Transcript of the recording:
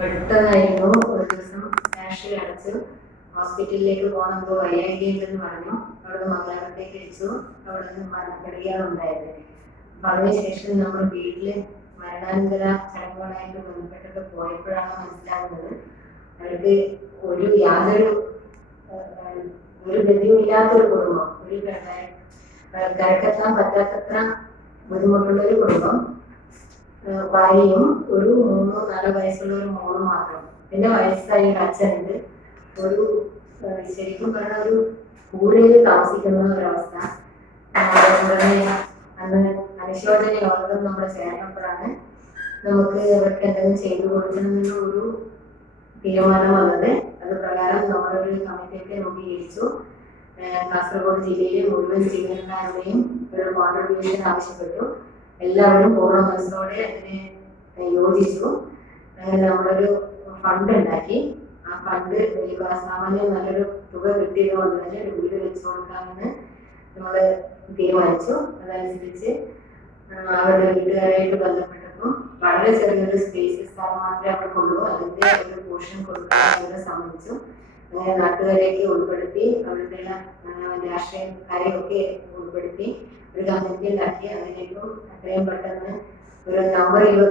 പെട്ടെന്നായിരുന്നു ഒരു ദിവസം ക്യാഷ് അടച്ച് ഹോസ്പിറ്റലിലേക്ക് പോകണം, എന്തോ വയ്യാങ്കിണ്ടെന്ന് പറഞ്ഞു. അവിടെ മംഗലാപുരത്തേക്ക് വെച്ചു. അവിടെ നിന്ന് മരണപ്പെടുകയാണ് ഉണ്ടായത്. അപ്പൊ അതിനുശേഷം നമ്മൾ വീട്ടില് മരണാനന്തര ചടങ്ങുകളായിട്ട് ബന്ധപ്പെട്ടൊക്കെ പോയപ്പോഴാണ് മനസ്സിലാകുന്നത് അവർക്ക് യാതൊരു ബന്ധവുമില്ലാത്തൊരു കുടുംബം, കരക്കെത്താൻ പറ്റാത്തത്ര ബുദ്ധിമുട്ടുള്ള ഒരു കുടുംബം, ഭാര്യയും ഒരു 3-4 വയസ്സുള്ള ഒരു മോളും മാത്രം. എന്റെ വയസ്സായ ഒരു അച്ഛനുണ്ട്. ഒരു ശരിക്കും പറഞ്ഞ ഒരു കൂരയിൽ താമസിക്കുന്ന ഒരവസ്ഥ. അന്ന് അനുശോചന യോഗം നമ്മൾ ചേർന്നപ്പോഴാണ് നമുക്ക് അവർക്ക് എന്തെങ്കിലും ചെയ്തു കൊടുക്കണമെന്നുള്ള ഒരു തീരുമാനം വന്നത്. അത് പ്രകാരം നമ്മളൊരു കമ്മിറ്റിയൊക്കെ രൂപീകരിച്ചു. കാസർഗോഡ് ജില്ലയിലെ മുഴുവൻ ജീവനക്കാരുടെയും ഒരു കോൺട്രിബ്യൂഷൻ ആവശ്യപ്പെട്ടു. എല്ലാവരും പൂർണ്ണ മനസ്സോടെ അതിനെ യോജിച്ചു. അങ്ങനെ നമ്മളൊരു ഫണ്ട് ഉണ്ടാക്കി. ആ ഫണ്ട് സാമാന്യം നല്ലൊരു തുക കിട്ടിയത് കൊണ്ട് തന്നെ ഒരു വീട് വെച്ചു കൊടുക്കാമെന്ന് നമ്മൾ തീരുമാനിച്ചു. അതനുസരിച്ച് അവരുടെ വീട്ടുകാരായിട്ട് ബന്ധപ്പെട്ടപ്പോൾ വളരെ ചെറിയൊരു സ്പേസ് സ്ഥലം മാത്രമേ അവർക്കുള്ളൂ. അതിന്റെ ഒരു പോർഷൻ കൊടുക്കാൻ അവർ സമ്മതിച്ചു. അങ്ങനെ നാട്ടുകാരെയൊക്കെ ഉൾപ്പെടുത്തി അവരുടെ രാഷ്ട്രീയക്കാരെയൊക്കെ ഉൾപ്പെടുത്തി ഒരു കമ്മിറ്റി ഉണ്ടാക്കി. അതിലേക്കും എത്രയും പെട്ടെന്ന് ഒരു നമ്പർ